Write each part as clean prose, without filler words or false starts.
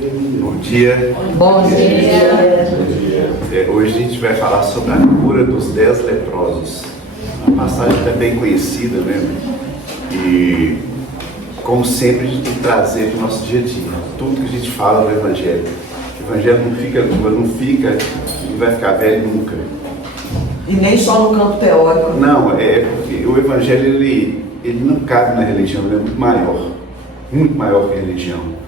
Bom dia. Bom dia. Hoje a gente vai falar sobre a cura dos 10 leprosos. Uma passagem até bem conhecida, né? E, como sempre, a gente tem que trazer para o nosso dia a dia. Tudo que a gente fala no Evangelho. O Evangelho não fica e vai ficar velho nunca. E nem só no campo teórico. Não, porque o Evangelho ele não cabe na religião, ele é muito maior que a religião.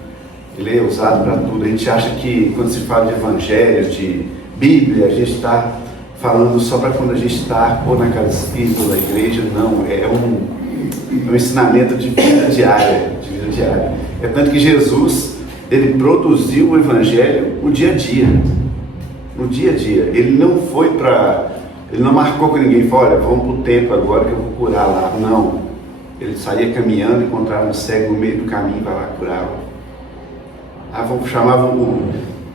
Ele é usado para tudo. A gente acha que quando se fala de Evangelho, de Bíblia, a gente está falando só para quando a gente está ou na casa espírita ou na igreja. Não, é um ensinamento de vida diária. É tanto que Jesus, ele produziu o Evangelho no dia a dia. No dia a dia. Ele não marcou com ninguém e falou: olha, vamos para o templo agora que eu vou curar lá. Não. Ele saía caminhando, encontrava um cego no meio do caminho e vai lá curá-lo. Chamavam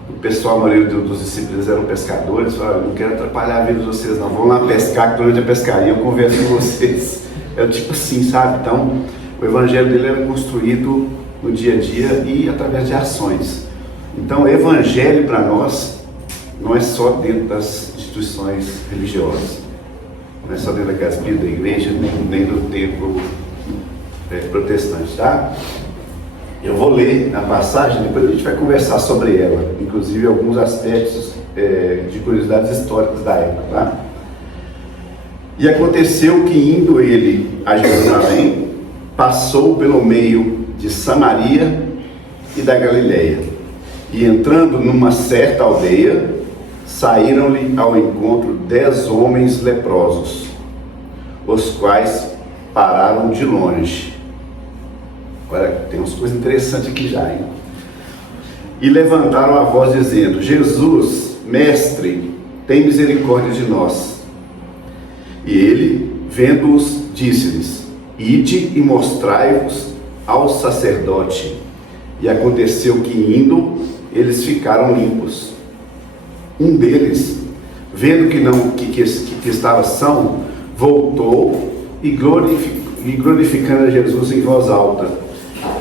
o pessoal, a maioria dos discípulos eram pescadores, falavam: não quero atrapalhar a vida de vocês não, vão lá pescar, que durante a pescaria eu converso com vocês. É tipo assim, sabe? Então, o Evangelho dele era construído no dia a dia e através de ações. Então, o Evangelho para nós não é só dentro das instituições religiosas, não é só dentro da casa espírita, da igreja, nem do templo protestante, tá? Eu vou ler a passagem, depois a gente vai conversar sobre ela, inclusive alguns aspectos de curiosidades históricas da época, tá? E aconteceu que, indo ele a Jerusalém, passou pelo meio de Samaria e da Galileia, e entrando numa certa aldeia, saíram-lhe ao encontro 10 homens leprosos, os quais pararam de longe. Olha, tem umas coisas interessantes aqui já, hein? E levantaram a voz dizendo: Jesus, mestre, tem misericórdia de nós. E ele, vendo-os, disse-lhes: ide e mostrai-vos ao sacerdote. E aconteceu que, indo, eles ficaram limpos. Um deles, vendo que estava são, voltou e glorificando a Jesus em voz alta,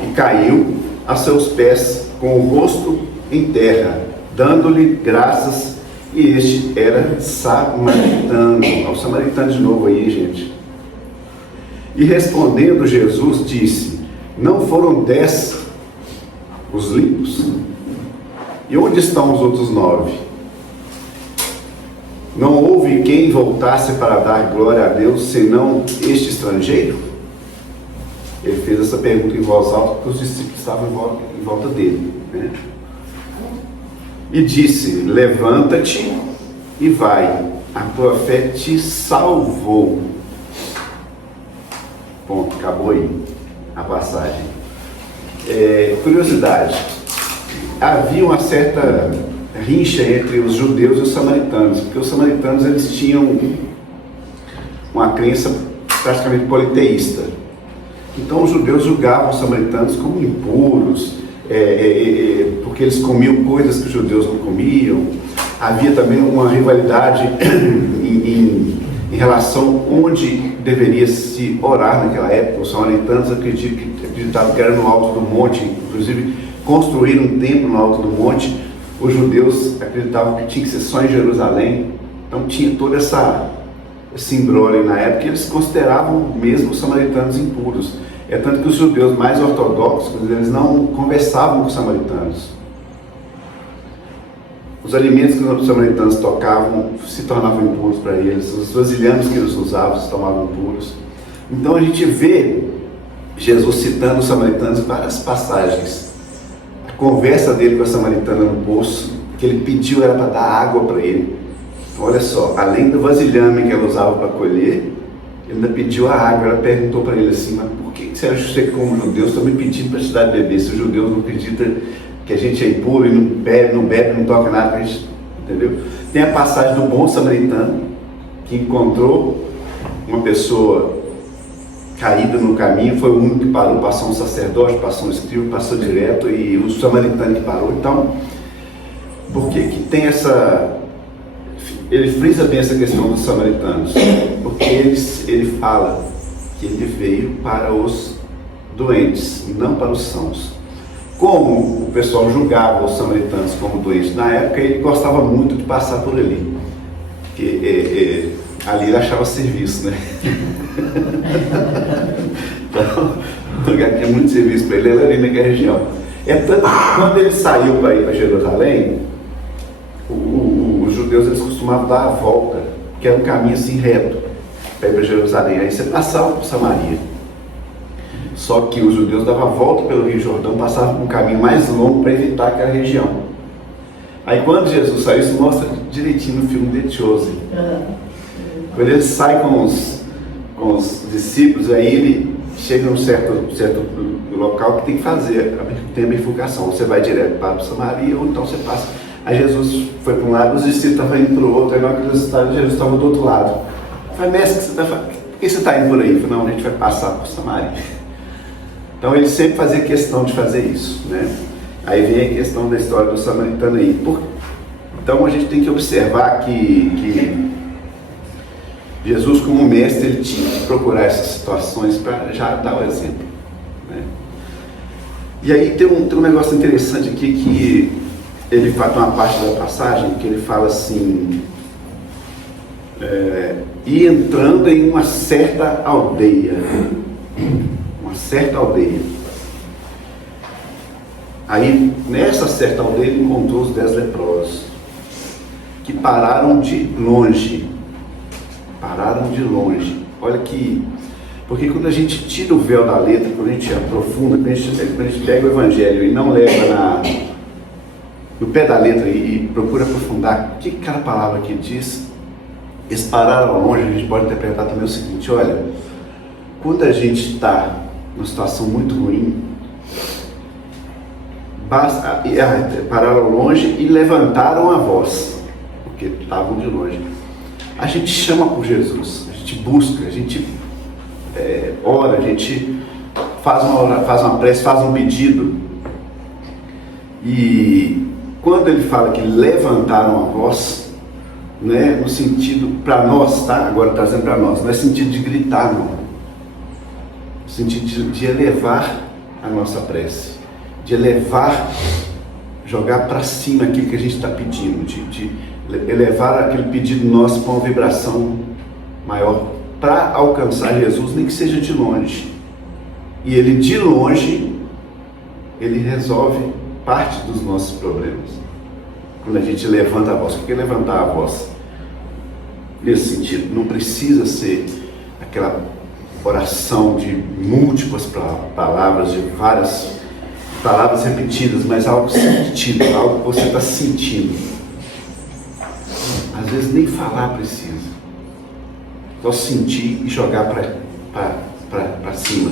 e caiu a seus pés com o rosto em terra, dando-lhe graças. E este era samaritano. Olha o samaritano de novo aí, gente. E respondendo Jesus, disse: não foram 10 os limpos? E onde estão os outros 9? Não houve quem voltasse para dar glória a Deus, senão este estrangeiro? Ele fez essa pergunta em voz alta, porque os discípulos estavam em volta dele, né? E disse: levanta-te e vai, a tua fé te salvou. Ponto, acabou aí a passagem. Curiosidade: havia uma certa rincha entre os judeus e os samaritanos, porque os samaritanos eles tinham uma crença praticamente politeísta. Então os judeus julgavam os samaritanos como impuros, porque eles comiam coisas que os judeus não comiam. Havia também uma rivalidade em relação onde deveria se orar naquela época. Os samaritanos acreditavam que era no alto do monte, inclusive construíram um templo no alto do monte. Os judeus acreditavam que tinha que ser só em Jerusalém. Então tinha toda esse imbróglio na época, e eles consideravam mesmo os samaritanos impuros. É tanto que os judeus mais ortodoxos, eles não conversavam com os samaritanos. Os alimentos que os samaritanos tocavam se tornavam impuros para eles. Os vasilhames que eles usavam se tornavam impuros. Então a gente vê Jesus citando os samaritanos em várias passagens. A conversa dele com a samaritana no poço, que ele pediu era para dar água para ele. Olha só, além do vasilhame que ela usava para colher, ele ainda pediu a água. Ela perguntou para ele assim: mas por que você acha que você, como judeu, está me pedindo para te dar de beber? Se os judeus não acreditam que a gente é impuro e não bebe, não toca nada, a gente, entendeu? Tem a passagem do bom samaritano, que encontrou uma pessoa caída no caminho, foi o único que parou. Passou um sacerdote, passou um escriba, passou direto, e o samaritano que parou. Então, por que tem essa... Ele frisa bem essa questão dos samaritanos, porque ele fala que ele veio para os doentes, não para os sãos. como o pessoal julgava os samaritanos como doentes na época, ele gostava muito de passar por ali. Porque ali ele achava serviço, né? Então, o lugar que tinha muito serviço para ele era ali naquela região. É tanto que quando ele saiu para ir para Jerusalém, os judeus eles costumavam dar a volta, que era um caminho assim reto, para ir para Jerusalém. Aí você passava por Samaria. Só que os judeus davam a volta pelo Rio Jordão, passavam por um caminho mais longo para evitar aquela região. Aí quando Jesus saiu, isso mostra direitinho no filme The Chosen. Quando ele sai com os discípulos, aí ele chega num certo local que tem que fazer, tem a bifurcação. Ou você vai direto para Samaria, ou então você passa. Aí Jesus foi para um lado, os discípulos estavam indo para o outro, aí na hora que Jesus estava do outro lado. Eu falei, mestre, por que você está indo por aí? Eu falei, não, a gente vai passar por Samaria. Então ele sempre fazia questão de fazer isso, né? Aí vem a questão da história do samaritano aí. Então a gente tem que observar que Jesus, como mestre, ele tinha que procurar essas situações para já dar o exemplo, né? E aí tem um negócio interessante aqui que ele faz uma parte da passagem que ele fala assim, e entrando em uma certa aldeia. Uma certa aldeia. Aí, nessa certa aldeia, ele encontrou os 10 leprosos, que pararam de longe. Pararam de longe. Olha que... Porque quando a gente tira o véu da letra, quando a gente aprofunda, quando a gente pega o Evangelho e não leva no pé da letra e procura aprofundar o que aquela palavra aqui diz, eles pararam longe, a gente pode interpretar também o seguinte, olha, quando a gente está numa situação muito ruim, pararam longe e levantaram a voz, porque estavam de longe. A gente chama por Jesus, a gente busca, a gente ora, a gente faz uma prece, faz um pedido. E quando ele fala que levantaram a voz, né, no sentido, para nós, tá? Agora trazendo para nós, não é sentido de gritar, não. No sentido de elevar a nossa prece, de elevar, jogar para cima aquilo que a gente está pedindo, de elevar aquele pedido nosso para uma vibração maior, para alcançar Jesus, nem que seja de longe. E ele de longe, ele resolve parte dos nossos problemas. Quando a gente levanta a voz, o que é levantar a voz? Nesse sentido, não precisa ser aquela oração de múltiplas palavras, de várias palavras repetidas, mas algo sentido, algo que você está sentindo. Às vezes nem falar precisa, só sentir e jogar para cima.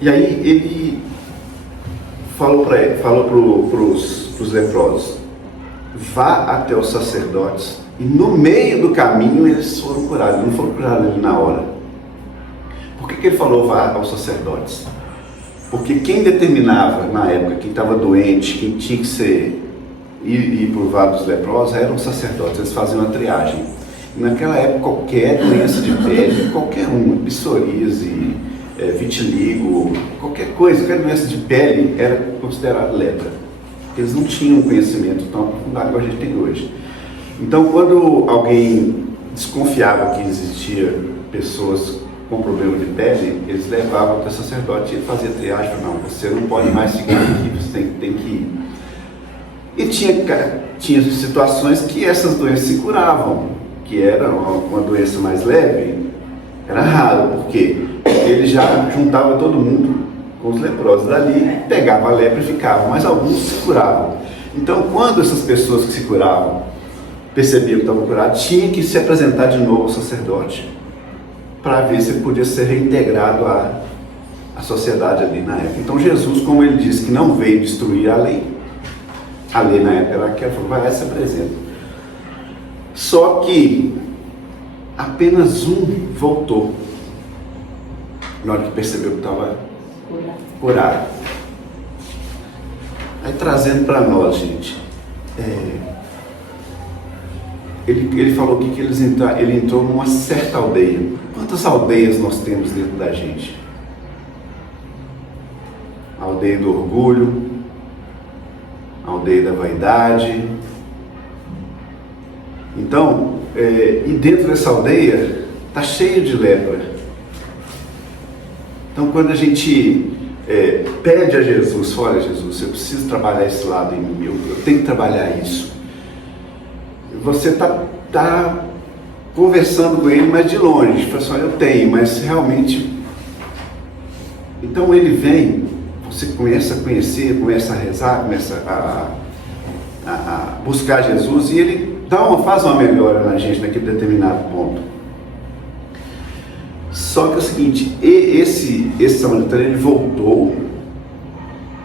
E aí ele falou para os leprosos, vá até os sacerdotes, e no meio do caminho eles foram curados, não foram curados ali na hora. Por que ele falou vá aos sacerdotes? Porque quem determinava na época, quem estava doente, quem tinha que ir por vários leprosos, eram os sacerdotes, eles faziam a triagem. E naquela época qualquer doença de pele, qualquer uma, psoríase, vitiligo, qualquer doença de pele era considerada lepra. Eles não tinham conhecimento tão aprofundado como a gente tem hoje. Então, quando alguém desconfiava que existia pessoas com problema de pele, eles levavam até o sacerdote e ele fazia triagem, não, você não pode mais ficar aqui, você tem que ir. E tinha situações que essas doenças se curavam, que era uma doença mais leve, era raro, porque ele já juntava todo mundo com os leprosos dali, pegava a lepra e ficava, mas alguns se curavam. Então, quando essas pessoas que se curavam percebiam que estavam curados, tinha que se apresentar de novo ao sacerdote para ver se ele podia ser reintegrado à sociedade ali na época. Então Jesus, como ele disse que não veio destruir a lei na época era aquela, falou, vai lá e se apresenta. Só que apenas um voltou na hora que percebeu que estava curado. Aí trazendo para nós, gente, ele falou aqui que ele entrou numa certa aldeia. Quantas aldeias nós temos dentro da gente? aldeia do orgulho, a aldeia da vaidade. Então, e dentro dessa aldeia está cheio de lepra. Então, quando a gente pede a Jesus, olha Jesus, eu preciso trabalhar esse lado em mim, eu tenho que trabalhar isso. Você está conversando com ele, mas de longe, fala assim, olha, eu tenho, mas realmente... Então ele vem, você começa a conhecer, começa a rezar, começa a buscar Jesus, e ele faz uma melhora na gente naquele determinado ponto. Só que é o seguinte, esse samaritano, ele voltou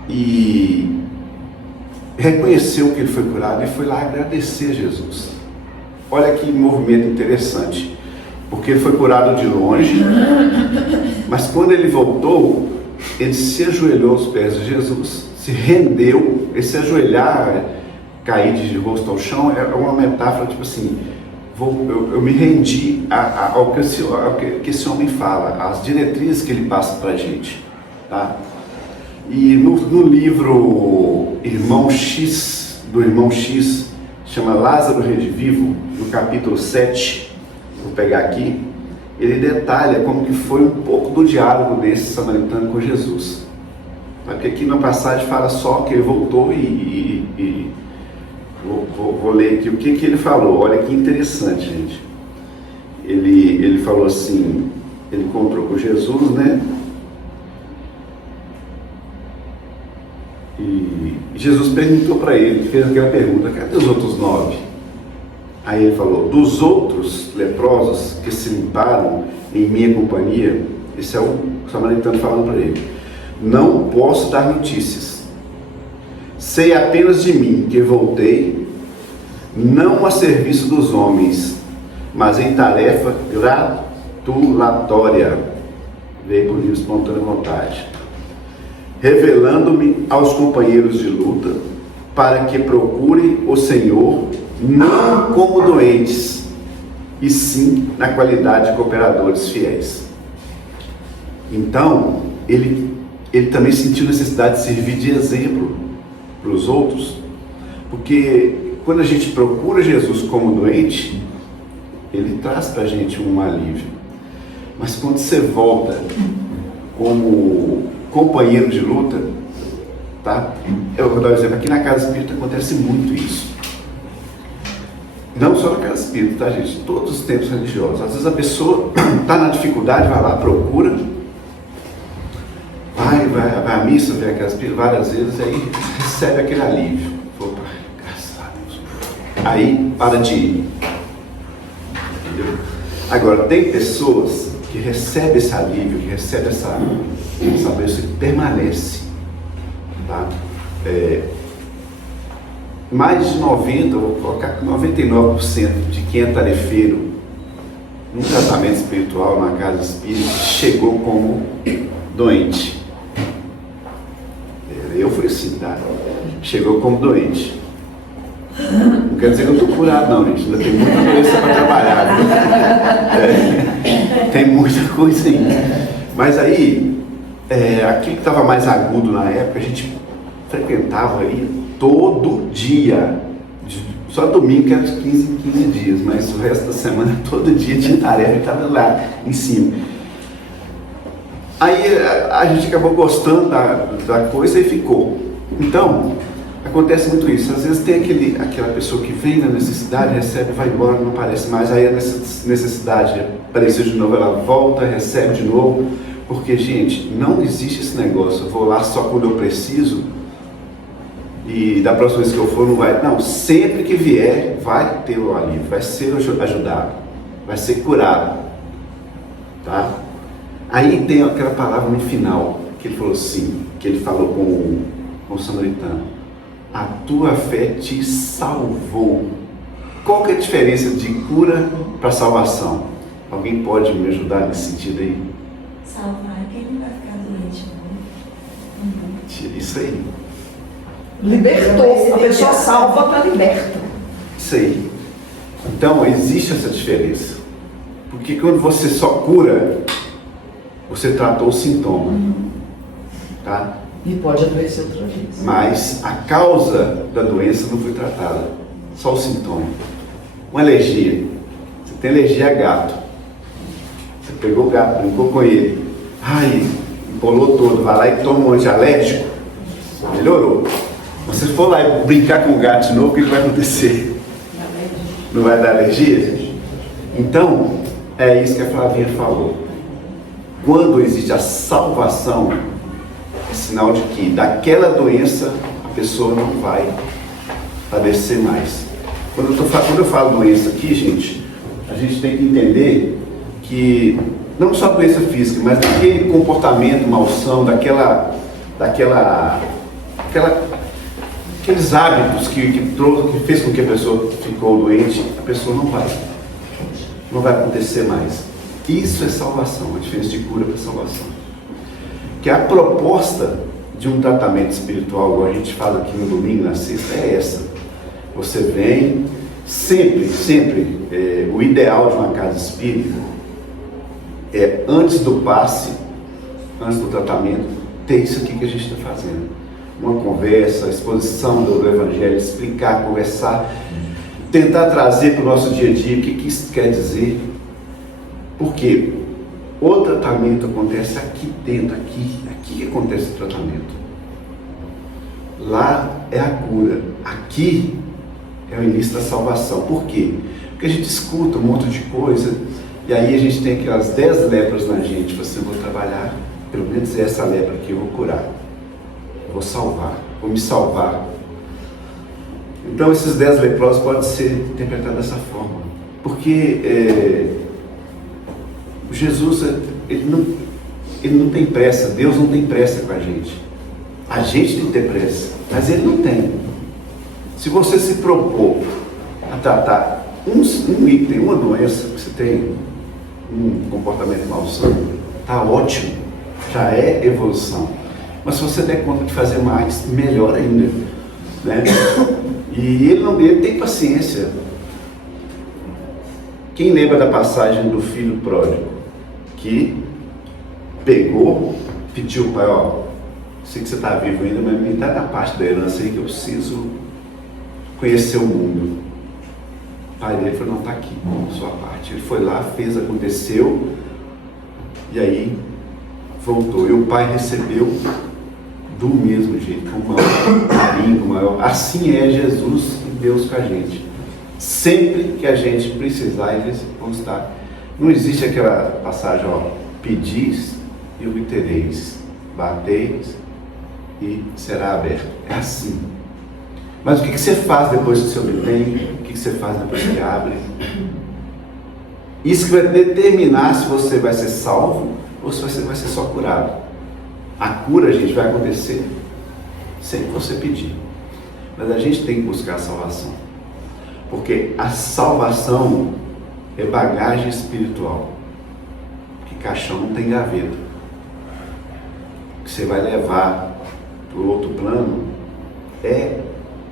e reconheceu que ele foi curado e foi lá agradecer a Jesus. Olha que movimento interessante, porque ele foi curado de longe, mas quando ele voltou, ele se ajoelhou aos pés de Jesus, se rendeu. Esse ajoelhar, cair de rosto ao chão, é uma metáfora tipo assim, eu me rendi ao que esse homem fala, às diretrizes que ele passa para a gente, tá? E no livro Irmão X, do Irmão X, chama Lázaro Redivivo, no capítulo 7, vou pegar aqui, ele detalha como que foi um pouco do diálogo desse samaritano com Jesus. Porque aqui na passagem fala só que ele voltou vou ler aqui o que ele falou. Olha que interessante, gente. Ele falou assim, ele encontrou com Jesus, né? E Jesus perguntou para ele, fez aquela pergunta, cadê os outros 9? Aí ele falou, dos outros leprosos que se limparam em minha companhia, esse é o samaritano falando para ele, não posso dar notícias, sei apenas de mim que voltei, não a serviço dos homens, mas em tarefa gratulatória, veio por livre espontânea vontade, revelando-me aos companheiros de luta, para que procurem o Senhor, não como doentes, e sim na qualidade de cooperadores fiéis. Então, ele também sentiu necessidade de servir de exemplo para os outros, porque quando a gente procura Jesus como doente, ele traz para a gente um alívio. Mas quando você volta como companheiro de luta, tá? Eu vou dar um exemplo, aqui na Casa Espírita acontece muito isso. Não só na Casa Espírita, tá, gente? Todos os tempos religiosos. Às vezes a pessoa está na dificuldade, vai lá, procura, vai à missa, vem a Casa Espírita várias vezes, aí recebe aquele alívio. Opa, graças a Deus. Aí para de ir. Entendeu? Agora, tem pessoas que recebem esse alívio, que recebem essa bênção e permanece. Tá? Mais de 90, vou colocar 99% de quem é tarefeiro num tratamento espiritual, na casa espírita, chegou como doente. Eu fui assim, tá? Chegou como doente. Não quer dizer que eu estou curado, não, gente. Ainda tem muita doença para trabalhar. Tem muita coisa ainda. Mas aí, aquilo que estava mais agudo na época, a gente frequentava aí todo dia, só domingo que era de 15 em 15 dias, mas o resto da semana, todo dia tinha tarefa e estava lá em cima. Aí a gente acabou gostando da coisa e ficou. Então, acontece muito isso, às vezes tem aquela pessoa que vem na necessidade, recebe, vai embora, não aparece mais, aí a necessidade apareceu de novo, ela volta, recebe de novo, porque, gente, não existe esse negócio, eu vou lá só quando eu preciso, e da próxima vez que eu for não vai. Não, sempre que vier vai ter o alívio, vai ser ajudado, vai ser curado, tá? Aí tem aquela palavra no final que ele falou assim, que ele falou com o samaritano, a tua fé te salvou. Qual que é a diferença de cura para salvação? Alguém pode me ajudar nesse sentido aí? Salvar quem não vai ficar doente, não. Isso aí. Libertou, a pessoa salva para liberta. Isso aí. Então, existe essa diferença. Porque quando você só cura, você tratou o sintoma. Tá? E pode adoecer outra vez. Mas a causa da doença não foi tratada, só o sintoma. Uma alergia. Você tem alergia a gato. Você pegou o gato, brincou com ele. Ai, empolou todo, vai lá e toma um antialérgico. Melhorou. Você for lá e brincar com o gato de novo, o que vai acontecer? Não vai dar alergia? Então, é isso que a Flavinha falou. Quando existe a salvação, é sinal de que daquela doença a pessoa não vai padecer mais. Quando eu falo doença aqui, gente, a gente tem que entender que não só doença física, mas daquele comportamento, malsão, aqueles hábitos que fez com que a pessoa ficou doente, a pessoa não vai acontecer mais. Isso é salvação, a diferença de cura para salvação. Que a proposta de um tratamento espiritual, igual a gente fala aqui no domingo, na sexta, é essa. Você vem, sempre, o ideal de uma casa espírita é, antes do passe, antes do tratamento, ter isso aqui que a gente está fazendo. Uma conversa, exposição do Evangelho, explicar, conversar, tentar trazer para o nosso dia a dia o que isso quer dizer. Porque o tratamento acontece aqui dentro, aqui que acontece o tratamento. Lá é a cura, aqui é o início da salvação. Por quê? Porque a gente escuta um monte de coisa e aí a gente tem aquelas 10 lepras na gente. Você vou trabalhar, pelo menos essa lepra aqui eu vou curar, vou salvar, vou me salvar. Então esses 10 leprosos podem ser interpretados dessa forma, porque Jesus, ele não tem pressa, Deus não tem pressa com a gente tem que ter pressa, mas ele não tem. Se você se propor a tratar um item, uma doença, que você tem um comportamento malsão, está ótimo, já é evolução. Mas se você der conta de fazer mais, melhor ainda, né? E ele tem paciência. Quem lembra da passagem do filho pródigo, que pegou, pediu o pai, sei que você está vivo ainda, mas me dá na parte da herança aí que eu preciso conhecer o mundo. O pai dele falou, não, está aqui, sua parte. Ele foi lá, fez, aconteceu, e aí voltou. E o pai recebeu do mesmo jeito, com o maior carinho, com o maior... Assim é Jesus e Deus com a gente. Sempre que a gente precisar, eles vão estar. Não existe aquela passagem, pedis e obtereis, bateis e será aberto. É assim. Mas o que você faz depois que você obtém? O que você faz depois que abre? Isso que vai determinar se você vai ser salvo ou se você vai ser só curado. A cura, gente, vai acontecer sem você pedir. Mas a gente tem que buscar a salvação. Porque a salvação é bagagem espiritual. Que caixão não tem gaveta. Que você vai levar para o outro plano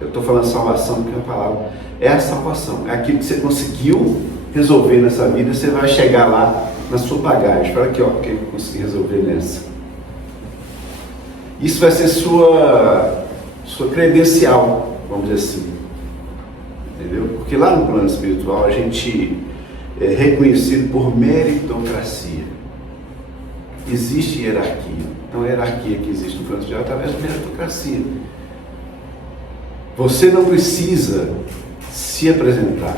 eu estou falando salvação porque é uma palavra, é a salvação, é aquilo que você conseguiu resolver nessa vida, você vai chegar lá na sua bagagem, fala aqui, o que eu consegui resolver nessa. Isso vai ser sua credencial, vamos dizer assim, entendeu? Porque lá no plano espiritual a gente é reconhecido por meritocracia, existe hierarquia, então a hierarquia que existe no plano espiritual é através da meritocracia. Você não precisa se apresentar.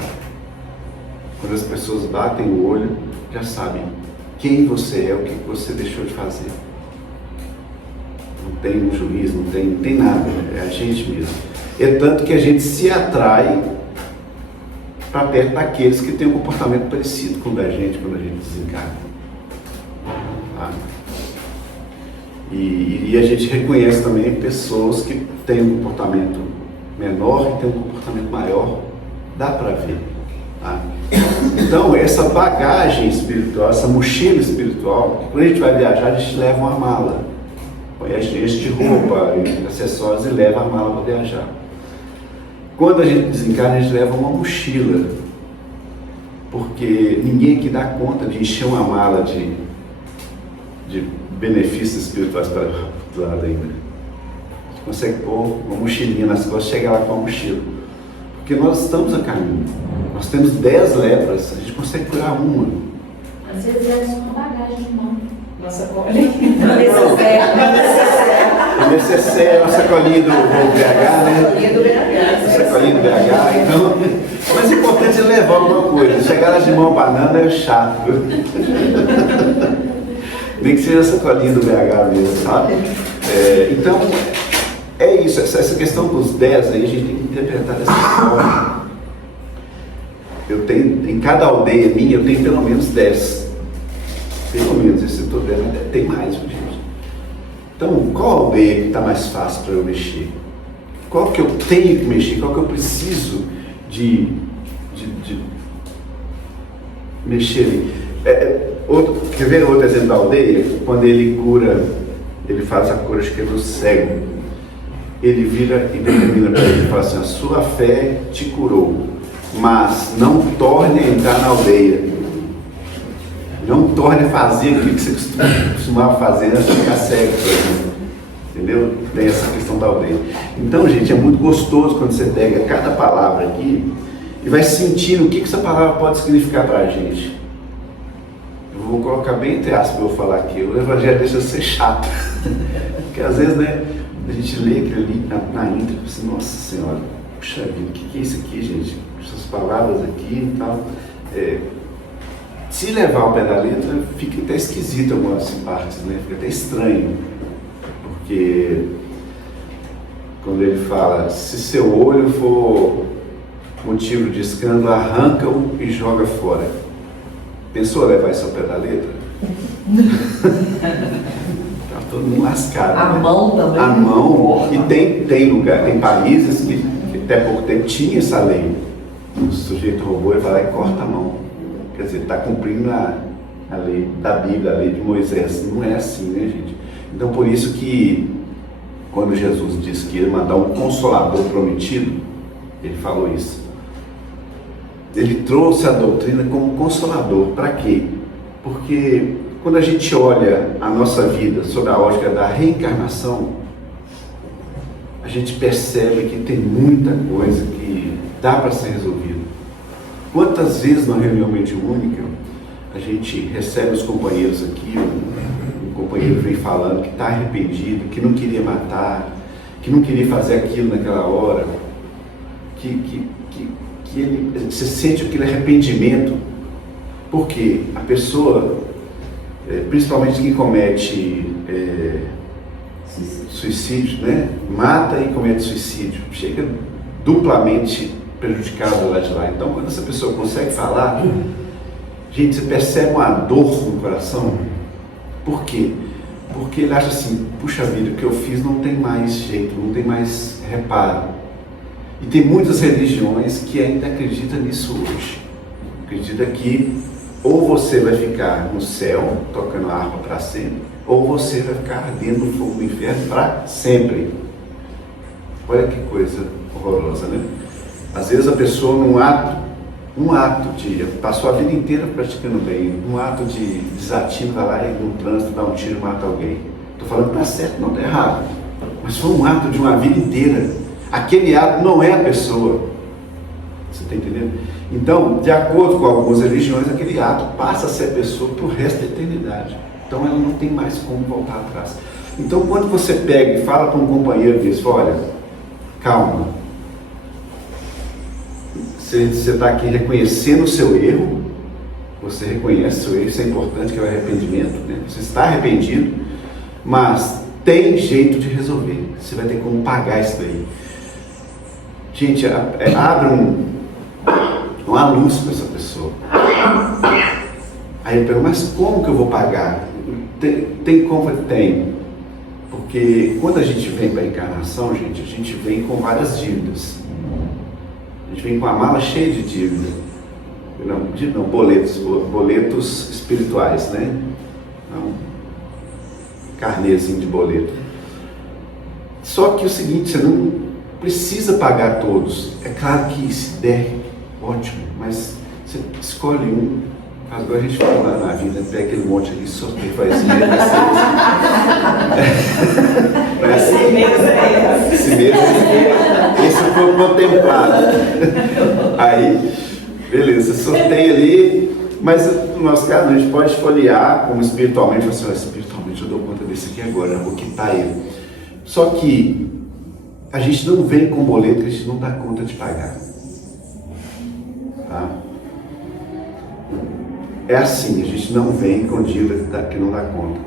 Quando as pessoas batem o olho, já sabem quem você é, o que você deixou de fazer. Não tem um juiz, não tem nada, é a gente mesmo. É tanto que a gente se atrai para perto daqueles que têm um comportamento parecido com o da gente quando a gente desencarna. Tá? E a gente reconhece também pessoas que têm um comportamento menor e tem um comportamento maior, dá para ver. Tá? Então, essa bagagem espiritual, essa mochila espiritual, quando a gente vai viajar, a gente leva uma mala, a gente enche de roupa, acessórios e leva a mala para viajar. Quando a gente desencarna, a gente leva uma mochila, porque ninguém aqui dá conta de encher uma mala de benefícios espirituais para o lado ainda. consegue pôr uma mochilinha nas costas, chega lá com a mochila. Porque nós estamos a caminho. Nós temos 10 lepras, a gente consegue curar uma. Às vezes é só uma bagagem de mão. Nossa, olha. Necessário. O necessário é a sacolinha do BH, né? Sacolinha do BH. A sacolinha do BH. Então, o mais importante é levar alguma coisa. Chegar lá de mão banana é chato. Nem que seja a sacolinha do BH mesmo, sabe? Então, é isso. Essa questão dos 10 aí, a gente tem que interpretar dessa forma. Eu tenho, em cada aldeia minha, eu tenho pelo menos 10. Pelo menos, esse eu estou vendo, tem mais, gente. Então, qual aldeia que está mais fácil para eu mexer? Qual que eu tenho que mexer? Qual que eu preciso de mexer ali? Quer ver outro exemplo da aldeia? Quando ele cura, ele faz a cura, acho que é do cego. Ele vira e determina para ele, fala assim, a sua fé te curou, mas não torne a entrar na aldeia. Não torne a fazer aquilo que você costumava fazer antes de ficar cego, por exemplo. Entendeu? Tem essa questão da aldeia. Então, gente, é muito gostoso quando você pega cada palavra aqui e vai sentindo o que essa palavra pode significar para a gente. Eu vou colocar bem entre aspas, eu vou falar aqui. O evangelho deixa ser chato. Porque às vezes, né, a gente lê aquilo ali na íntegra e fala assim, nossa senhora, puxa vida, o que é isso aqui, gente? Essas palavras aqui e tal. Se levar ao pé da letra, fica até esquisito algumas partes, né? Fica até estranho. Porque quando ele fala, se seu olho for motivo de escândalo, arranca-o e joga fora. Pensou levar isso ao pé da letra? Tá todo mundo lascado. A né? mão também. A mão. E tem lugar, tem países que até pouco tempo tinha essa lei. O sujeito roubou e vai lá e corta a mão. Quer dizer, está cumprindo a lei da Bíblia, a lei de Moisés. Não é assim, né, gente? Então, por isso que, quando Jesus disse que ia mandar um consolador prometido, ele falou isso. Ele trouxe a doutrina como consolador. Para quê? Porque quando a gente olha a nossa vida sob a ótica da reencarnação, a gente percebe que tem muita coisa que dá para ser resolvida. Quantas vezes na reunião mediúnica a gente recebe os companheiros aqui, um companheiro vem falando que está arrependido, que não queria matar, que não queria fazer aquilo naquela hora, que você sente aquele arrependimento, porque a pessoa, principalmente quem comete suicídio, né? Mata e comete suicídio, chega duplamente prejudicado lá de lá. Então, quando essa pessoa consegue falar, gente, você percebe uma dor no coração. Por quê? Porque ele acha assim, puxa vida, o que eu fiz não tem mais jeito, não tem mais reparo. E tem muitas religiões que ainda acreditam nisso hoje. Acredita que ou você vai ficar no céu, tocando a harpa para sempre, ou você vai ficar ardendo no fogo do inferno para sempre. Olha que coisa horrorosa, né? Às vezes a pessoa num ato de, passou a vida inteira praticando bem, num ato de desatino, vai lá e no trânsito dá um tiro e mata alguém. Estou falando que está certo, não está errado. Mas foi um ato de uma vida inteira. Aquele ato não é a pessoa. Você está entendendo? Então, de acordo com algumas religiões, aquele ato passa a ser a pessoa para o resto da eternidade. Então ela não tem mais como voltar atrás. Então quando você pega e fala para um companheiro e diz, olha, calma, você está aqui reconhecendo o seu erro, você reconhece o seu erro, isso é importante, que é o arrependimento, né? Você está arrependido, mas tem jeito de resolver, você vai ter como pagar isso daí. Gente, abre uma luz para essa pessoa. Aí eu pergunto, mas como que eu vou pagar? Tem como? Tem. Porque quando a gente vem para a encarnação, gente, a gente vem com várias dívidas. A gente vem com a mala cheia de dívida. Não, boletos espirituais, né? Não, carnezinho de boleto. Só que é o seguinte, você não precisa pagar todos. É claro que se der, ótimo, mas você escolhe um Faz igual a gente fala lá na vida, pega aquele monte ali, sorteio, faz esse mês, Esse mês é esse. esse mês, esse foi contemplado. Aí, beleza, sorteio ali, mas no nosso caso a gente pode folhear como espiritualmente, assim, espiritualmente eu dou conta desse aqui agora, eu vou quitar ele. Só que a gente não vem com boleto que a gente não dá conta de pagar. Tá? É assim, a gente não vem com dívida que não dá conta.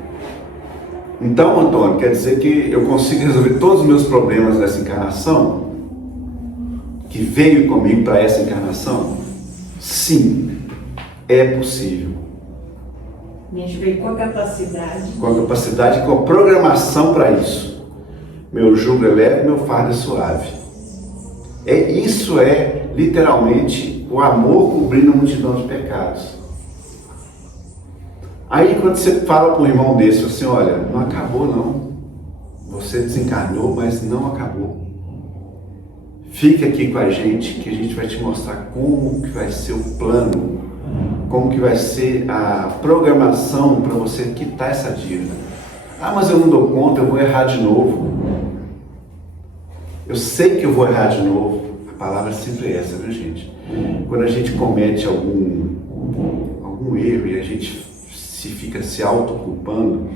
Então, Antônio, quer dizer que eu consigo resolver todos os meus problemas nessa encarnação? Que veio comigo para essa encarnação? Sim, é possível. A gente veio com a capacidade. Com a capacidade e com a programação para isso. Meu jugo é leve, meu fardo é suave. Isso é literalmente o amor cobrindo a multidão de pecados. Aí quando você fala para um irmão desse, assim, olha, não acabou não. Você desencarnou, mas não acabou. Fique aqui com a gente que a gente vai te mostrar como que vai ser o plano, como que vai ser a programação para você quitar essa dívida. Ah, mas eu não dou conta, eu vou errar de novo. Eu sei que eu vou errar de novo. A palavra sempre é essa, viu, gente? Quando a gente comete algum erro e a gente fica se autoculpando,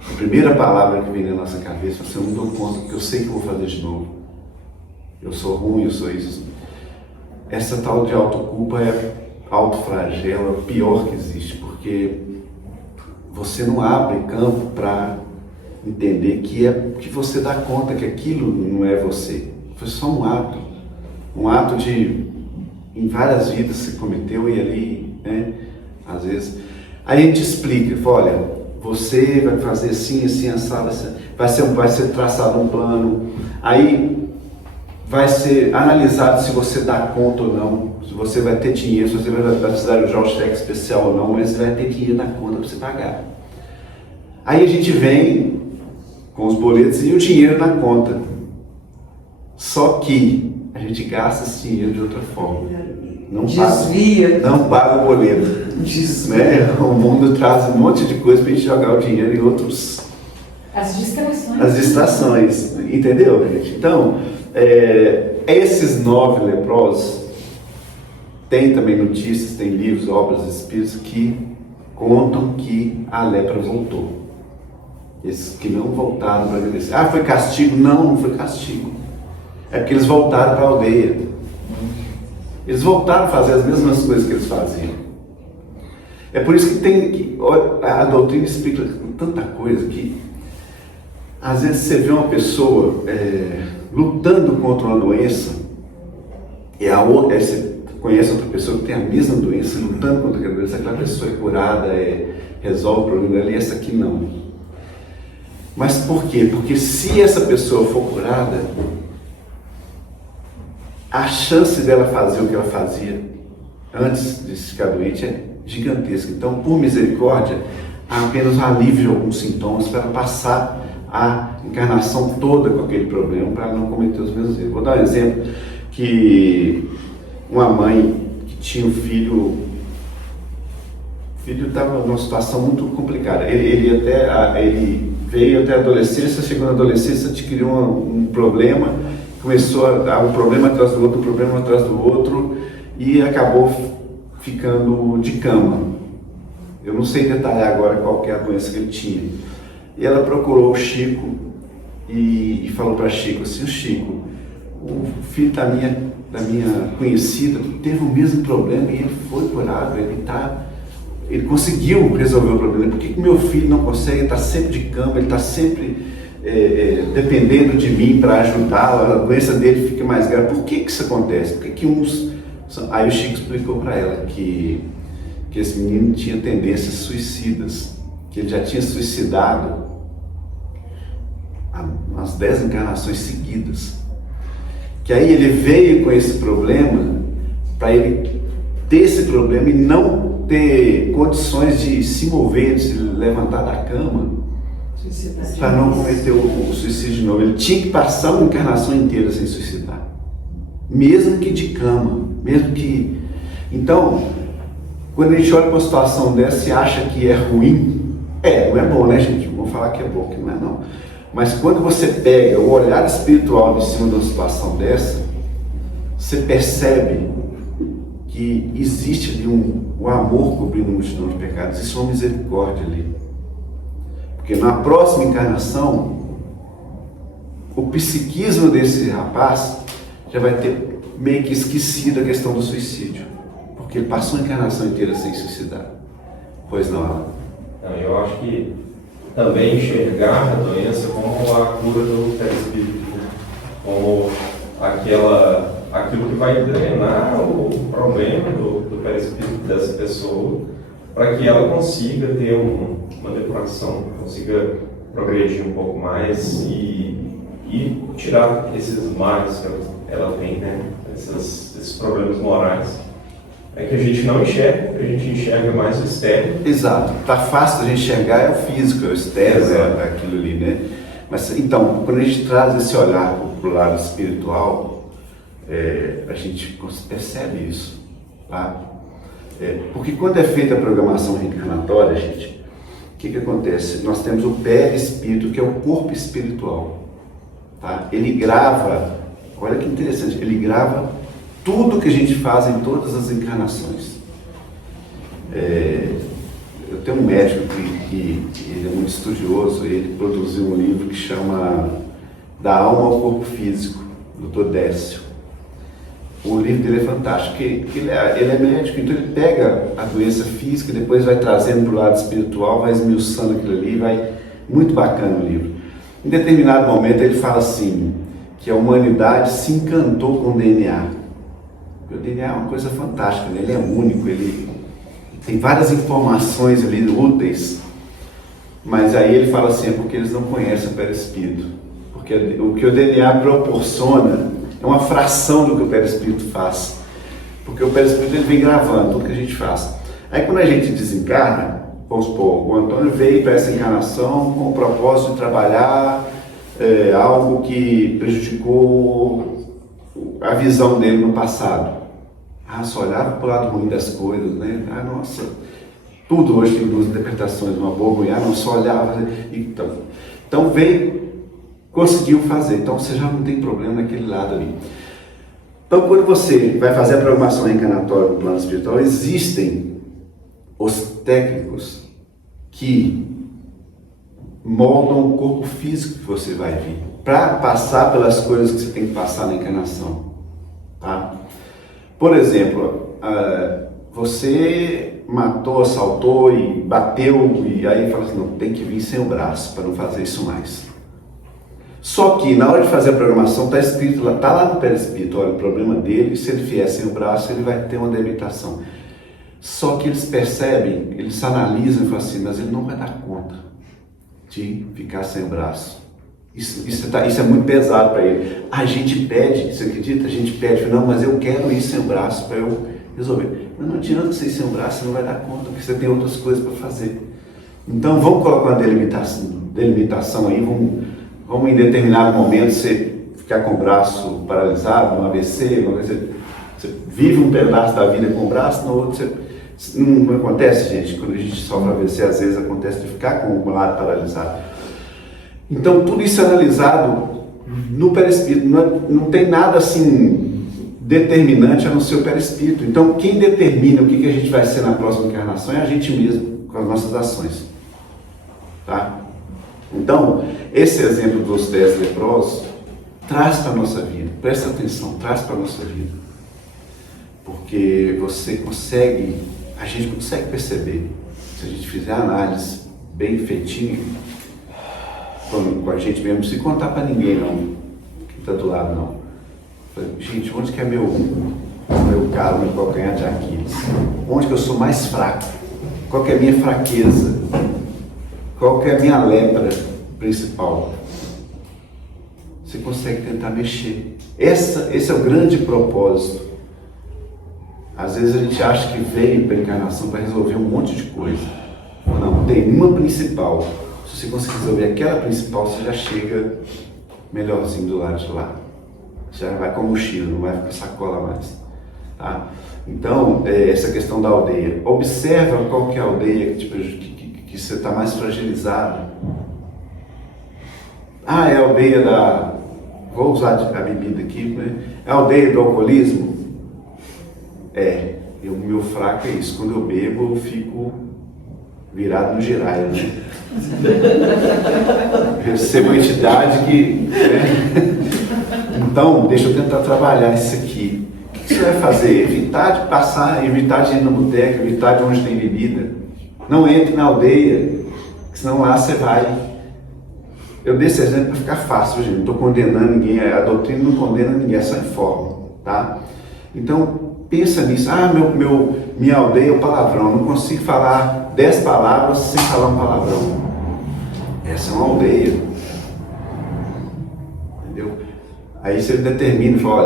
a primeira palavra que vem na nossa cabeça é assim, eu não dou conta, porque eu sei que eu vou fazer de novo. Eu sou ruim, eu sou isso. Essa tal de autoculpa é autoflagelo, é o pior que existe, porque você não abre campo para entender que você dá conta que aquilo não é você. Foi só um ato de, em várias vidas se cometeu e ali, né, às vezes, aí a gente explica, fala, olha, você vai fazer assim, assim, assado, vai ser traçado um plano, aí vai ser analisado se você dá conta ou não, se você vai ter dinheiro, se você vai precisar usar o cheque especial ou não, mas vai ter dinheiro na conta para você pagar. Aí a gente vem com os boletos e o dinheiro na conta. Só que a gente gasta esse dinheiro de outra forma. Não paga o boleto. Né? O mundo traz um monte de coisa para a gente jogar o dinheiro em outros... As distrações. As distrações, entendeu, gente? Então, esses 9 leprosos, tem também notícias, tem livros, obras espíritas que contam que a lepra voltou. Esses que não voltaram para agradecer. Ah, foi castigo? Não foi castigo. É porque eles voltaram para a aldeia. Eles voltaram a fazer as mesmas coisas que eles faziam. É por isso que a doutrina explica tanta coisa que às vezes você vê uma pessoa lutando contra uma doença e a outra, você conhece outra pessoa que tem a mesma doença lutando contra aquela doença, aquela pessoa é curada, resolve o problema dela e essa aqui não. Mas por quê? Porque se essa pessoa for curada, a chance dela fazer o que ela fazia antes de ficar doente é gigantesca. Então, por misericórdia, há apenas um alívio de alguns sintomas para ela passar a encarnação toda com aquele problema, para não cometer os mesmos erros. Vou dar um exemplo que uma mãe que tinha um filho estava numa situação muito complicada. Ele veio até a adolescência, chegou na adolescência, adquiriu um problema, começou a dar um problema atrás do outro, um problema atrás do outro, e acabou ficando de cama. Eu não sei detalhar agora qual que é a doença que ele tinha. E ela procurou o Chico e falou para Chico assim, Chico, o filho da minha conhecida teve o mesmo problema e ele foi curado, ele conseguiu resolver o problema. Por que meu filho não consegue? Ele está sempre de cama, ele está sempre dependendo de mim para ajudá-lo, a doença dele fica mais grave. Por que isso acontece? Por que uns... Aí o Chico explicou para ela que esse menino tinha tendências suicidas, que ele já tinha suicidado umas 10 encarnações seguidas. Que aí ele veio com esse problema para ele ter esse problema e não ter condições de se mover, de se levantar da cama, para não cometer o suicídio de novo. Ele tinha que passar uma encarnação inteira sem suicidar, mesmo que de cama, mesmo que... Então, Quando a gente olha para uma situação dessa e acha que é ruim, não é bom, né, gente? Vamos falar que é bom, que não é não. Mas quando você pega o olhar espiritual em cima de uma situação dessa, você percebe que existe ali um amor cobrindo uma multidão de pecados, existe uma misericórdia ali. Porque na próxima encarnação, o psiquismo desse rapaz já vai ter meio que esquecido a questão do suicídio. Porque ele passou a encarnação inteira sem suicidar. Pois não, Alan? Então, eu acho que também enxergar a doença como a cura do perispírito, como aquilo que vai drenar o problema do perispírito dessa pessoa, para que ela consiga ter uma depuração, consiga progredir um pouco mais e tirar esses males que ela tem, né? Esses problemas morais. É que a gente não enxerga, a gente enxerga mais o externo. Exato. Tá fácil a gente enxergar é o físico, é o externo, é aquilo ali, né? Mas então, quando a gente traz esse olhar para o lado espiritual, a gente percebe isso, tá? Porque quando é feita a programação reencarnatória, gente, o que acontece? Nós temos o perispírito, que é o corpo espiritual, tá? Ele grava, olha que interessante, ele grava tudo que a gente faz em todas as encarnações. Eu tenho um médico que ele é muito estudioso, ele produziu um livro que chama Da Alma ao Corpo Físico, Dr. Décio. O livro dele é fantástico, porque ele é médico, então ele pega a doença física e depois vai trazendo para o lado espiritual, vai esmiuçando aquilo ali, muito bacana o livro. Em determinado momento ele fala assim, que a humanidade se encantou com o DNA. O DNA é uma coisa fantástica, né? Ele é único, ele tem várias informações ali úteis, mas aí ele fala assim, é porque eles não conhecem o perispírito, porque o que o DNA proporciona é uma fração do que o perispírito faz, porque o perispírito ele vem gravando tudo que a gente faz. Aí quando a gente desencarna, vamos supor, o Antônio veio para essa encarnação com o propósito de trabalhar algo que prejudicou a visão dele no passado. Só olhava para o lado ruim das coisas, né? Nossa, tudo hoje tem duas interpretações, uma boa ruim, não só olhava. Então veio, conseguiu fazer, então você já não tem problema naquele lado ali. Então quando você vai fazer a programação reencarnatória no plano espiritual, existem os técnicos que moldam o corpo físico que você vai vir, para passar pelas coisas que você tem que passar na encarnação, tá? Por exemplo, você matou, assaltou e bateu, e aí fala assim, não, tem que vir sem o braço para não fazer isso mais. Só que na hora de fazer a programação está escrito lá, está lá no perispírito, olha, o problema dele, se ele vier sem o braço, ele vai ter uma debilitação. Só que eles percebem, eles analisam e falam assim, mas ele não vai dar conta de ficar sem o braço. Isso é muito pesado para ele. A gente pede, você acredita? A gente pede, não, mas eu quero ir sem o braço para eu resolver. Mas não adianta você ir sem o braço, você não vai dar conta, porque você tem outras coisas para fazer. Então vamos colocar uma delimitação aí, vamos em determinado momento você ficar com o braço paralisado, um AVC, você vive um pedaço da vida com o braço, no outro você... Não acontece, gente, quando a gente sofre AVC, às vezes acontece de ficar com o lado paralisado. Então, tudo isso é analisado no perispírito, não tem nada assim determinante a não ser o perispírito. Então, quem determina o que a gente vai ser na próxima encarnação é a gente mesmo, com as nossas ações. Tá? Então, esse exemplo dos 10 leprosos traz para a nossa vida, presta atenção, traz para a nossa vida. Porque a gente consegue perceber, se a gente fizer a análise bem feitinha, com a gente mesmo, não precisa contar para ninguém não, que está do lado não. Gente, onde que é meu calo, meu calcanhar de Aquiles? Onde que eu sou mais fraco? Qual que é a minha fraqueza? Qual que é a minha lepra principal? Você consegue tentar mexer. Esse é o grande propósito. Às vezes a gente acha que veio para a encarnação para resolver um monte de coisa. Não, tem uma principal. Se você conseguir resolver aquela principal, você já chega melhorzinho do lado de lá. Já vai com mochila, não vai com sacola mais. Tá? Então, essa questão da aldeia. Observa qual que é a aldeia que você está mais fragilizado. Ah, é a aldeia da... Vou usar a bebida aqui, né? É a aldeia do alcoolismo? O meu fraco é isso. Quando eu bebo, eu fico virado no giraia, né? Eu ser uma entidade que... Né? Então, deixa eu tentar trabalhar isso aqui. O que você vai fazer? Evitar de passar, evitar de ir no boteco, evitar de onde tem bebida. Não entre na aldeia, senão lá você vai. Eu dei esse exemplo para ficar fácil, gente. Não estou condenando ninguém, a doutrina não condena ninguém, é só informa, tá? Então, pensa nisso. Minha aldeia é o palavrão. Eu não consigo falar 10 palavras sem falar um palavrão. Essa é uma aldeia. Entendeu? Aí você determina e fala,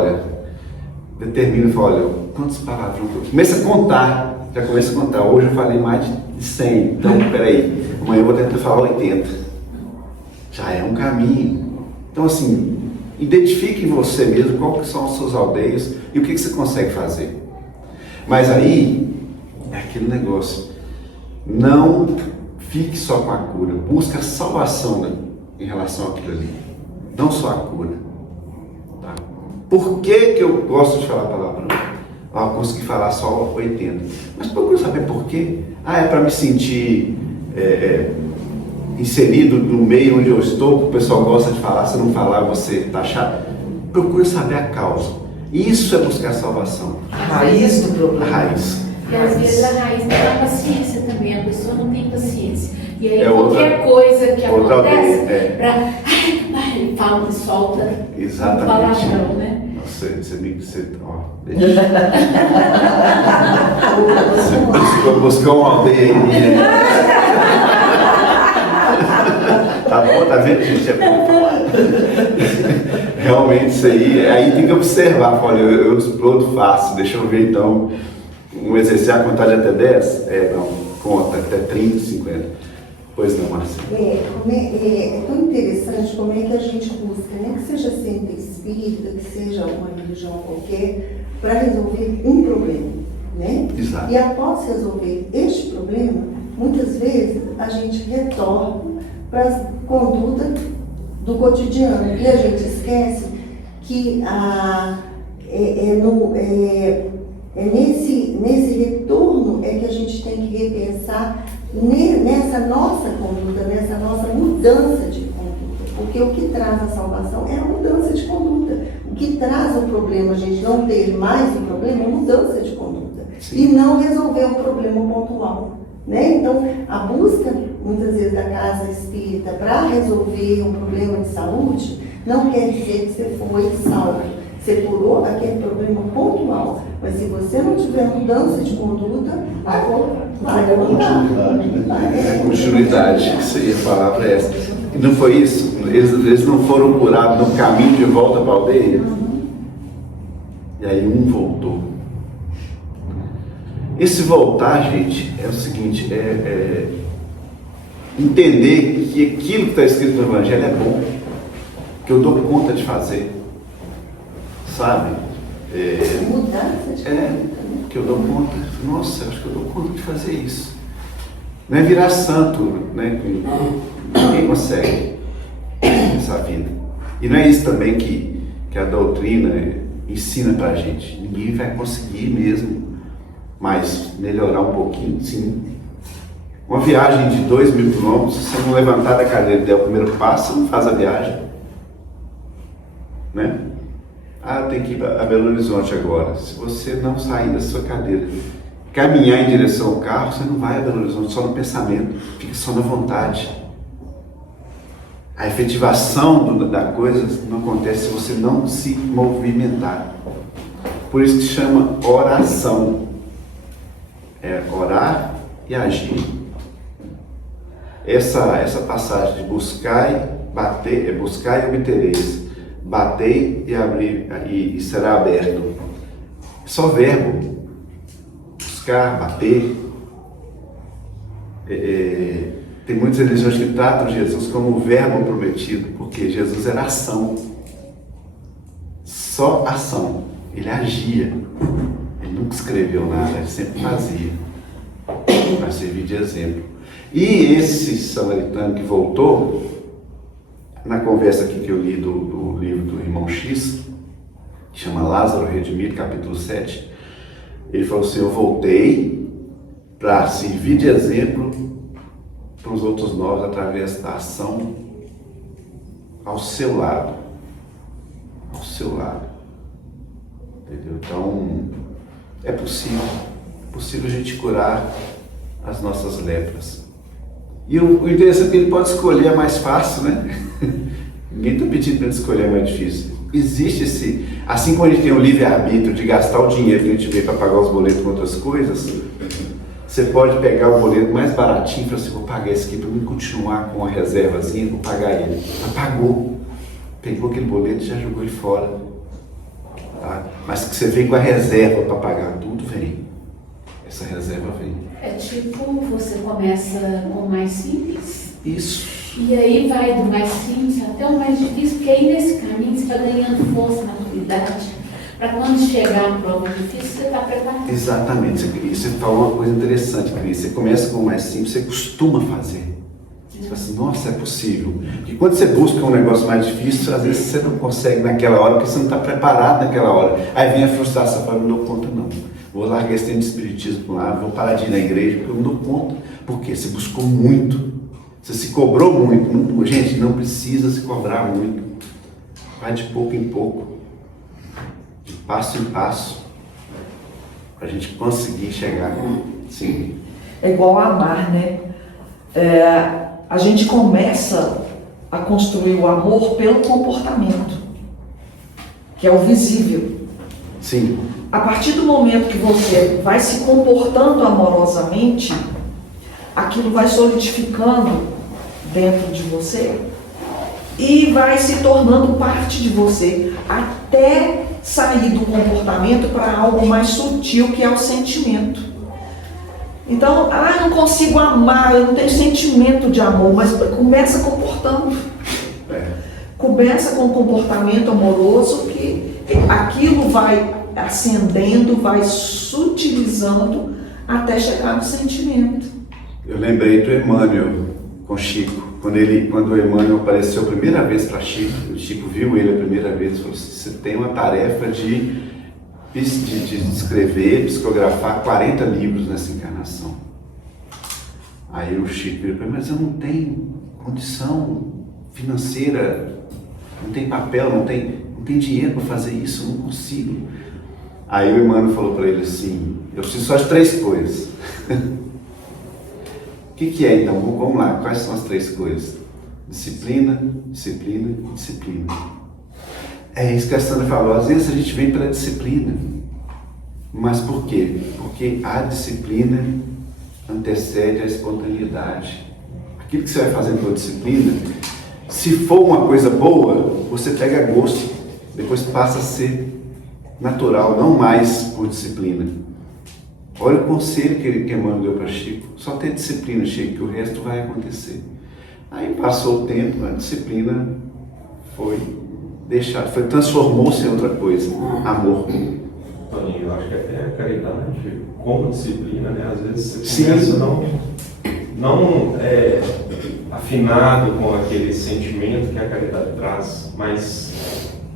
olha, quantos palavrões? Começa a contar. Já começa a contar. Hoje eu falei mais de 100. Então, peraí. Amanhã eu vou tentar falar 80. Já é um caminho. Então, assim, identifique em você mesmo quais são as suas aldeias e o que você consegue fazer. Mas aí, é aquele negócio. Não fique só com a cura. Busca a salvação, né, em relação àquilo ali. Não só a cura. Tá? Por que eu gosto de falar palavrão? Eu consegui falar só 80. Mas procura saber por quê. É para me sentir... inserido no meio onde eu estou, o pessoal gosta de falar, se não falar você está chato. Procure saber a causa. Isso é buscar salvação. A raiz do problema. A raiz. E às vezes a raiz não é a paciência também, a pessoa não tem paciência. E aí qualquer coisa que acontece, aldeia, ele fala e solta exatamente. Um palavrão, né? Você buscou uma aldeia aí. Tá bom, tá vendo, gente? É bom. Realmente isso aí tem que observar. Olha, eu explodo fácil, deixa eu ver então. Um exercício, a contar de até 10? Não, conta, até 30, 50. Pois não, Marcelo. É tão interessante como é que a gente busca, nem que seja centro espírita, que seja uma religião qualquer, para resolver um problema, né? Exato. E após resolver este problema, muitas vezes a gente retorna para a conduta do cotidiano. E a gente esquece que nesse retorno é que a gente tem que repensar nessa nossa conduta, nessa nossa mudança de conduta. Porque o que traz a salvação é a mudança de conduta. O que traz o problema, a gente não ter mais o problema, é a mudança de conduta. Sim. E não resolver um problema pontual. Né? Então, a busca, muitas vezes, da casa espírita para resolver um problema de saúde, não quer dizer que você foi salvo. Você curou aquele problema pontual. Mas se você não tiver mudança de conduta, vai voltar. Continuidade, isso aí, a palavra é essa. E não foi isso? Eles não foram curados no caminho de volta para a aldeia? E aí um voltou. Esse voltar, gente, é o seguinte, entender que aquilo que está escrito no Evangelho é bom, que eu dou conta de fazer, sabe? Mudança de conduta. Que eu dou conta, nossa, acho que eu dou conta de fazer isso. Não é virar santo, né? Ninguém consegue essa vida. E não é isso também que a doutrina ensina pra gente. Ninguém vai conseguir mesmo. Mas melhorar um pouquinho, sim. Uma viagem de 2.000 quilômetros, se você não levantar da cadeira e der o primeiro passo, você não faz a viagem. Né? Eu tenho que ir a Belo Horizonte agora. Se você não sair da sua cadeira, caminhar em direção ao carro, você não vai a Belo Horizonte só no pensamento, fica só na vontade. A efetivação da coisa não acontece se você não se movimentar. Por isso que se chama oração. É orar e agir. Essa passagem de buscar e bater, buscar e obtereis, batei e abrir e será aberto. É só verbo. Buscar, bater. Tem muitas religiões que tratam Jesus como o verbo prometido, porque Jesus era ação. Só ação. Ele agia. nunca escreveu nada, ele sempre fazia, para servir de exemplo. E esse samaritano que voltou, na conversa aqui que eu li do livro do irmão X, que chama Lázaro Redimido, capítulo 7, ele falou assim: eu voltei para servir de exemplo para os outros 9 através da ação ao seu lado. Ao seu lado. Entendeu? Então, é possível a gente curar as nossas lepras. E o interessante é que ele pode escolher a mais fácil, né? Ninguém está pedindo para ele escolher a mais difícil. Existe esse... Assim como a gente tem o livre-arbítrio de gastar o dinheiro que a gente vê para pagar os boletos com outras coisas, você pode pegar o boleto mais baratinho e falar assim: vou pagar esse aqui para mim continuar com a reservazinha, vou pagar ele. Apagou. Pegou aquele boleto e já jogou ele fora. Tá? Mas que você vem com a reserva para pagar tudo, vem. Essa reserva vem. É tipo, você começa com o mais simples. Isso. E aí vai do mais simples até o mais difícil, porque aí nesse caminho você vai ganhando força, maturidade, para quando chegar a prova difícil, você está preparado. Exatamente. Você falou uma coisa interessante, Cris. Você começa com o mais simples, você costuma fazer. Você fala assim: nossa, é possível. E quando você busca um negócio mais difícil, às vezes você não consegue naquela hora, porque você não está preparado naquela hora. Aí vem a frustração: fala, não dou conta não. Vou largar esse tempo de espiritismo para lá, vou parar de ir na igreja, porque eu não dou conta. Por quê? Você buscou muito. Você se cobrou muito. Gente, não precisa se cobrar muito. Vai de pouco em pouco, de passo em passo, para a gente conseguir chegar. Sim. É igual a amar, né? A gente começa a construir o amor pelo comportamento, que é o visível. Sim. A partir do momento que você vai se comportando amorosamente, aquilo vai solidificando dentro de você e vai se tornando parte de você, até sair do comportamento para algo mais sutil, que é o sentimento. Então, eu não consigo amar, eu não tenho sentimento de amor, mas começa comportando. Começa com um comportamento amoroso, que aquilo vai ascendendo, vai sutilizando até chegar no sentimento. Eu lembrei do Emmanuel com Chico. Quando o Emmanuel apareceu a primeira vez para Chico, o Chico viu ele a primeira vez e falou assim: você tem uma tarefa de escrever, psicografar 40 livros nessa encarnação. Aí o Chico virou para ele: mas eu não tenho condição financeira, não tem papel, não tem dinheiro para fazer isso, eu não consigo. Aí o Emmanuel falou para ele assim: eu preciso só de 3 coisas. O que é então? Vamos lá, quais são as 3 coisas? Disciplina, disciplina e disciplina. É isso que a Sandra falou: às vezes a gente vem pela disciplina. Mas por quê? Porque a disciplina antecede a espontaneidade. Aquilo que você vai fazendo com a disciplina, se for uma coisa boa, você pega gosto, depois passa a ser natural, não mais por disciplina. Olha o conselho que Emmanuel deu para Chico: só ter disciplina, Chico, que o resto vai acontecer. Aí passou o tempo, a disciplina transformou-se em outra coisa: amor. Toninho, eu acho que até a caridade, como disciplina, né? Às vezes você Sim. começa não afinado com aquele sentimento que a caridade traz, mas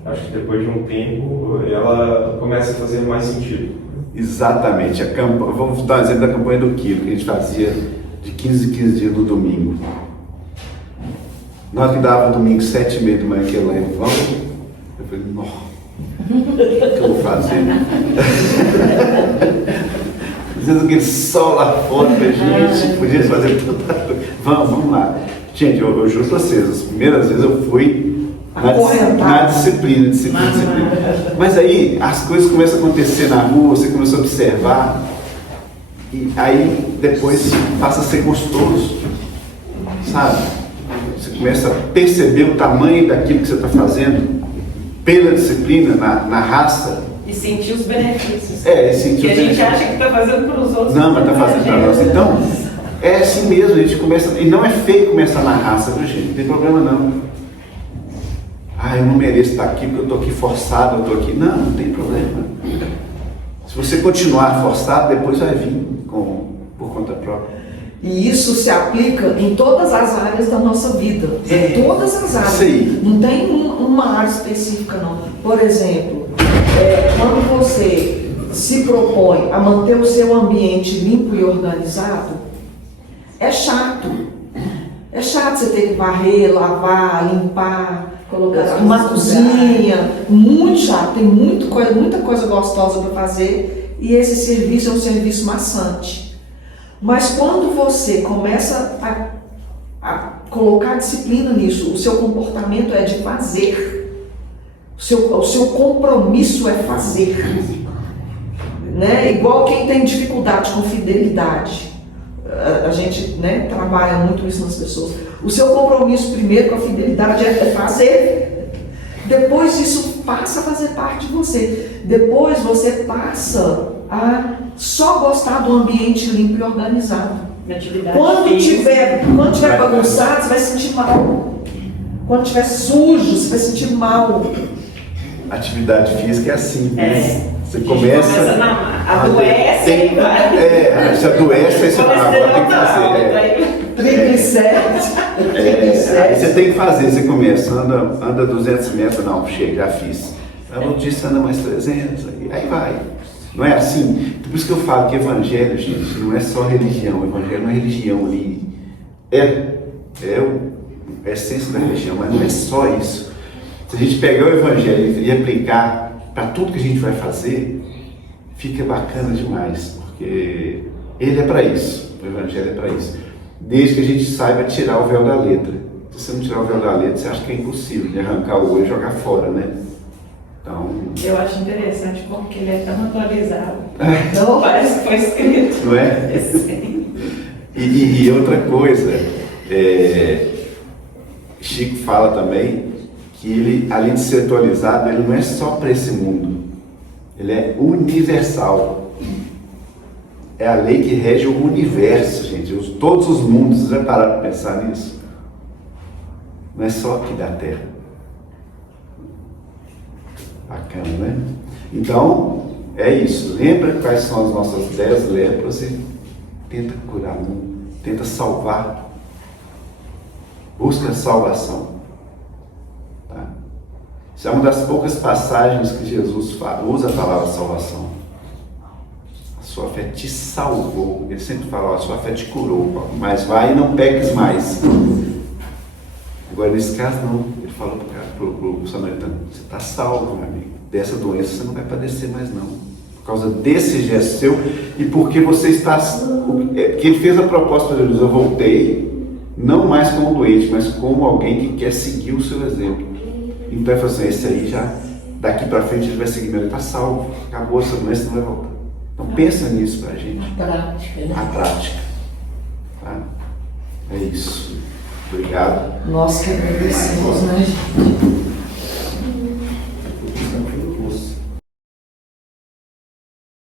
acho que depois de um tempo ela começa a fazer mais sentido. Exatamente. Vamos dar um exemplo da campanha do quilo, que a gente fazia de 15 em 15 dias no domingo. Nós que dava domingo 7h30 da manhã, que ela ia, vamos. Eu falei: não, o que eu vou fazer? Às vezes aquele sol lá fora, gente, podia fazer tanta coisa. Vamos lá. Gente, eu juro pra vocês, as primeiras vezes eu fui na disciplina. Mas aí as coisas começam a acontecer na rua, você começa a observar, e aí depois passa a ser gostoso, sabe? Você começa a perceber o tamanho daquilo que você está fazendo pela disciplina, na raça. E sentir os benefícios. E sentir que os a gente benefícios. acha que está fazendo para os outros. Não, mas está fazendo para nós. Então, é assim mesmo, a gente começa. E não é feio começar na raça, viu, gente? Não tem problema não. Eu não mereço estar aqui porque eu estou aqui forçado, eu estou aqui. Não tem problema. Se Se você continuar forçado, depois vai vir por conta própria. E isso se aplica em todas as áreas da nossa vida. Em todas as áreas. Sim. Não tem uma área específica, não. Por exemplo, quando você se propõe a manter o seu ambiente limpo e organizado, é chato. É chato você ter que varrer, lavar, limpar, colocar uma cozinha. Muito chato. Tem muita coisa gostosa para fazer e esse serviço é um serviço maçante. Mas quando você começa a colocar disciplina nisso, o seu comportamento é de fazer, o seu compromisso é fazer, né? Igual quem tem dificuldade com fidelidade, a gente, né, trabalha muito isso nas pessoas. O seu compromisso primeiro com a fidelidade é fazer, depois isso passa a fazer parte de você, depois você passa a só gostar do ambiente limpo e organizado. Quando tiver bagunçado, você vai sentir mal. Quando tiver sujo, você vai sentir mal. Atividade física é assim. Você Começa adoece. Se adoece, aí você tem que fazer. Triglicérides. Aí você tem que fazer, você começa, anda 200 metros, não, chega, já fiz. Aí outro dia você anda mais 300, aí vai. Não é assim? Por isso que eu falo que evangelho, gente, não é só religião. O evangelho não é religião ali. É a essência da religião, mas não é só isso. Se a gente pegar o evangelho e aplicar para tudo que a gente vai fazer, fica bacana demais, porque ele é para isso. O evangelho é para isso. Desde que a gente saiba tirar o véu da letra. Se você não tirar o véu da letra, você acha que é impossível de arrancar o olho e jogar fora, né? Então, eu acho interessante como que ele é tão atualizado. Não parece que foi escrito. Não é? E outra coisa, Chico fala também que ele, além de ser atualizado, ele não é só para esse mundo. Ele é universal. É a lei que rege o universo, gente. Todos os mundos, vocês já pararam para pensar nisso? Não é só aqui da Terra. Bacana, né? Então, é isso. Lembra quais são as nossas 10 lepras e tenta curar um, tenta salvar. Busca a salvação. Tá? Isso é uma das poucas passagens que Jesus usa a palavra salvação. A sua fé te salvou. Ele sempre fala, a sua fé te curou, mas vai e não peques mais. Agora, nesse caso, não. Ele falou para o samaritano, você está salvo, meu amigo. Dessa doença você não vai padecer mais, não. Por causa desse gesto seu e porque você está... que ele fez a proposta para Jesus, eu voltei, não mais como doente, mas como alguém que quer seguir o seu exemplo. Então, ele falou assim, esse aí já, daqui para frente, ele vai seguir, mas ele está salvo. Acabou essa doença, não vai voltar. Então, pensa nisso para a gente. A prática. Tá? É isso. Obrigado. Nós que agradecemos, né, gente?